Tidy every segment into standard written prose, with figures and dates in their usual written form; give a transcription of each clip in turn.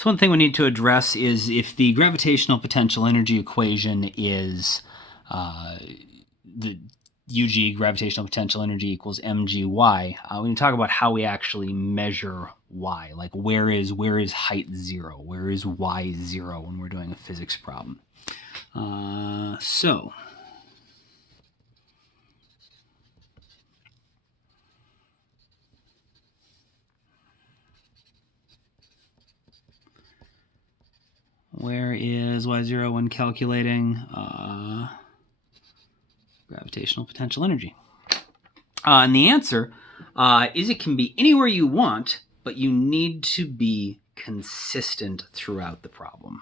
So one thing we need to address is if the gravitational potential energy equation is the UG, gravitational potential energy, equals mgy, we need to talk about how we actually measure y. Like where is height 0? Where is y 0 when we're doing a physics problem? Where is y0 when calculating gravitational potential energy? And the answer is it can be anywhere you want, but you need to be consistent throughout the problem.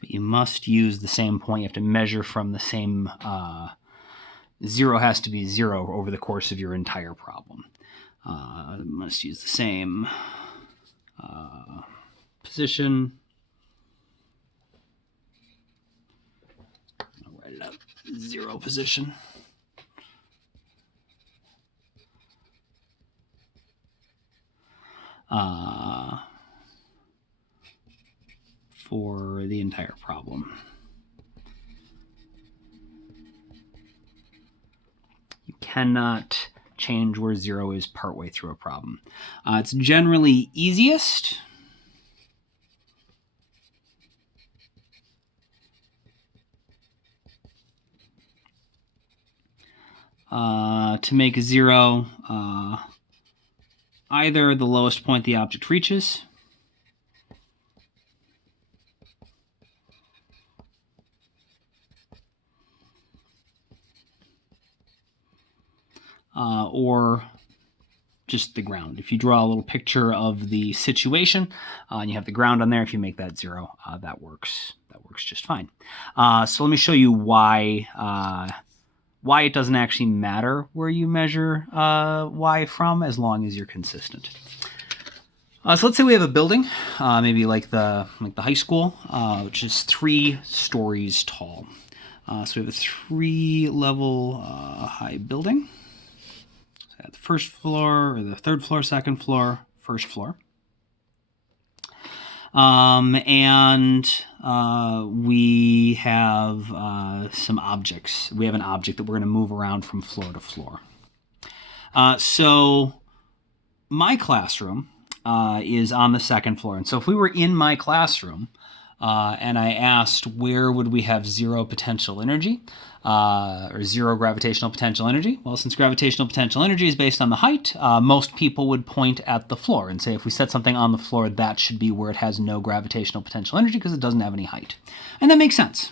But you must use the same point. You have to measure from the same 0 has to be 0 over the course of your entire problem. Must use the same position. I'll write it up, 0 position. For the entire problem. You cannot change where 0 is partway through a problem. It's generally easiest to make 0 either the lowest point the object reaches, or just the ground. If you draw a little picture of the situation and you have the ground on there, if you make that 0, that works. That works just fine. So let me show you why it doesn't actually matter where you measure y from, as long as you're consistent. So let's say we have a building, maybe like the high school, which is 3 stories tall. So we have a 3-level high building. At the first floor, or the third floor, second floor, first floor. We have some objects. We have an object that we're going to move around from floor to floor. So my classroom is on the second floor. And so if we were in my classroom and I asked where would we have 0 potential energy, or 0 gravitational potential energy? Well, since gravitational potential energy is based on the height, most people would point at the floor and say if we set something on the floor, that should be where it has no gravitational potential energy because it doesn't have any height. And that makes sense.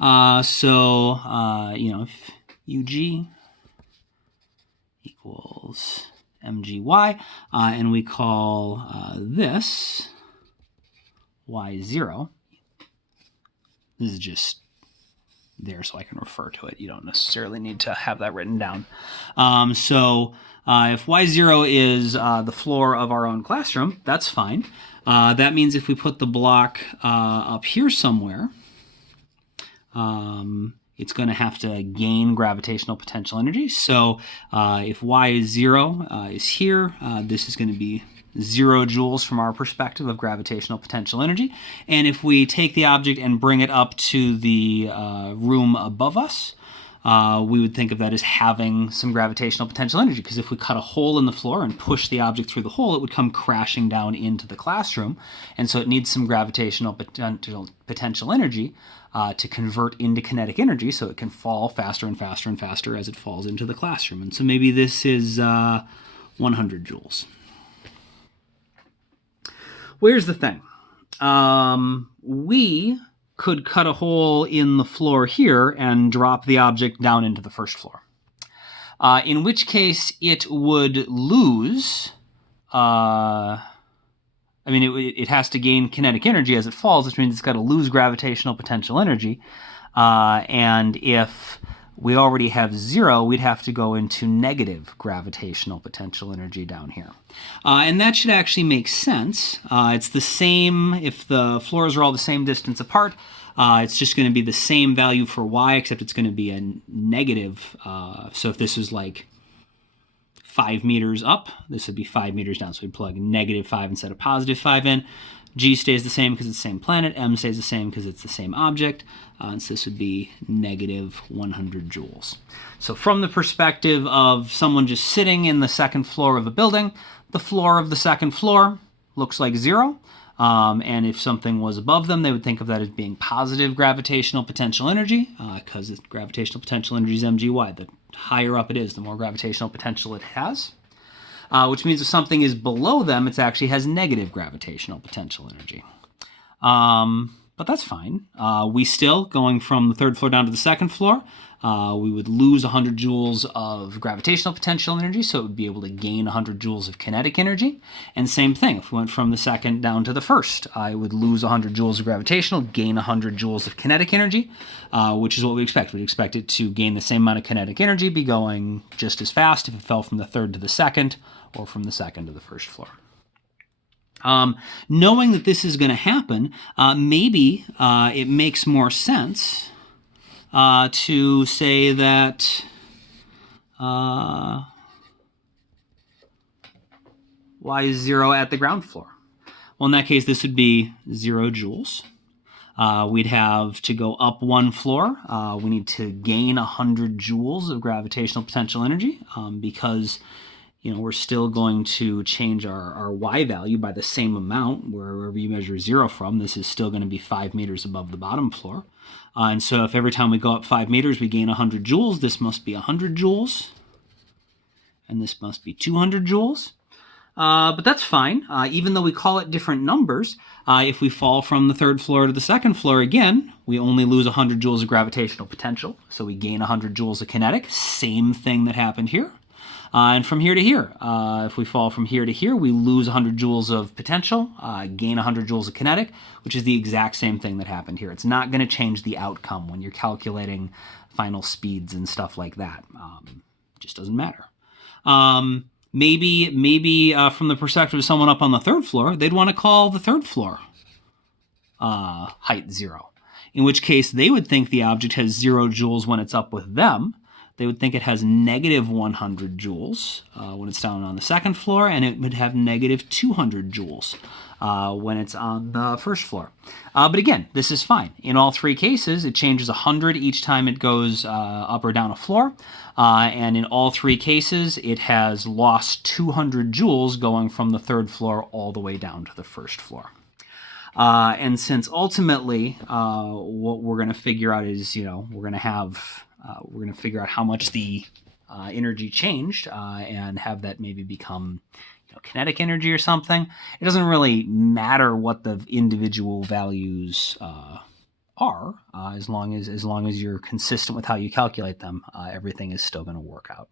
If UG equals mgy, and we call this y0, this is just there so I can refer to it. You don't necessarily need to have that written down. If y0 is the floor of our own classroom, that's fine. That means if we put the block up here somewhere, it's going to have to gain gravitational potential energy. So if y0 is here, this is going to be 0 joules from our perspective of gravitational potential energy. And if we take the object and bring it up to the room above us, we would think of that as having some gravitational potential energy, because if we cut a hole in the floor and push the object through the hole, it would come crashing down into the classroom. And so it needs some gravitational potential energy to convert into kinetic energy so it can fall faster and faster and faster as it falls into the classroom. And so maybe this is 100 joules. Well, here's the thing. We could cut a hole in the floor here and drop the object down into the first floor. In which case it would lose, it has to gain kinetic energy as it falls, which means it's got to lose gravitational potential energy. And if we already have 0, we'd have to go into negative gravitational potential energy down here. And that should actually make sense. It's the same if the floors are all the same distance apart. It's just going to be the same value for y, except it's going to be a negative. So if this was like 5 meters up, this would be 5 meters down. So we'd plug -5 instead of +5 in. G stays the same because it's the same planet. M stays the same because it's the same object. And so this would be -100 joules. So from the perspective of someone just sitting in the second floor of a building, the floor of the second floor looks like 0. And if something was above them, they would think of that as being positive gravitational potential energy, because gravitational potential energy is mgy. The higher up it is, the more gravitational potential it has. Which means if something is below them, it actually has negative gravitational potential energy. But that's fine. We still, going from the third floor down to the second floor, we would lose 100 joules of gravitational potential energy, so it would be able to gain 100 joules of kinetic energy. And same thing, if we went from the second down to the first, I would lose 100 joules of gravitational, gain 100 joules of kinetic energy, which is what we expect. We'd expect it to gain the same amount of kinetic energy, be going just as fast if it fell from the third to the second, or from the second to the first floor. Knowing that this is going to happen, maybe it makes more sense to say that y is 0 at the ground floor. Well, in that case, this would be 0 joules. We'd have to go up 1 floor. We need to gain 100 joules of gravitational potential energy because we're still going to change our y value by the same amount wherever you measure 0 from. This is still going to be 5 meters above the bottom floor. And so if every time we go up 5 meters we gain 100 joules, this must be 100 joules. And this must be 200 joules. But that's fine. Even though we call it different numbers, if we fall from the third floor to the second floor again, we only lose 100 joules of gravitational potential. So we gain 100 joules of kinetic. Same thing that happened here. And from here to here, if we fall from here to here, we lose 100 joules of potential, gain 100 joules of kinetic, which is the exact same thing that happened here. It's not going to change the outcome when you're calculating final speeds and stuff like that. It just doesn't matter. Maybe from the perspective of someone up on the third floor, they'd want to call the third floor height 0, in which case they would think the object has 0 joules when it's up with them. They would think it has -100 joules when it's down on the second floor, and it would have -200 joules when it's on the first floor. But again, this is fine. In all 3 cases, it changes 100 each time it goes up or down a floor. And in all 3 cases, it has lost 200 joules going from the third floor all the way down to the first floor. And since ultimately what we're going to figure out is, we're going to figure out how much the energy changed and have that maybe become kinetic energy or something. It doesn't really matter what the individual values are, as long as you're consistent with how you calculate them, everything is still going to work out.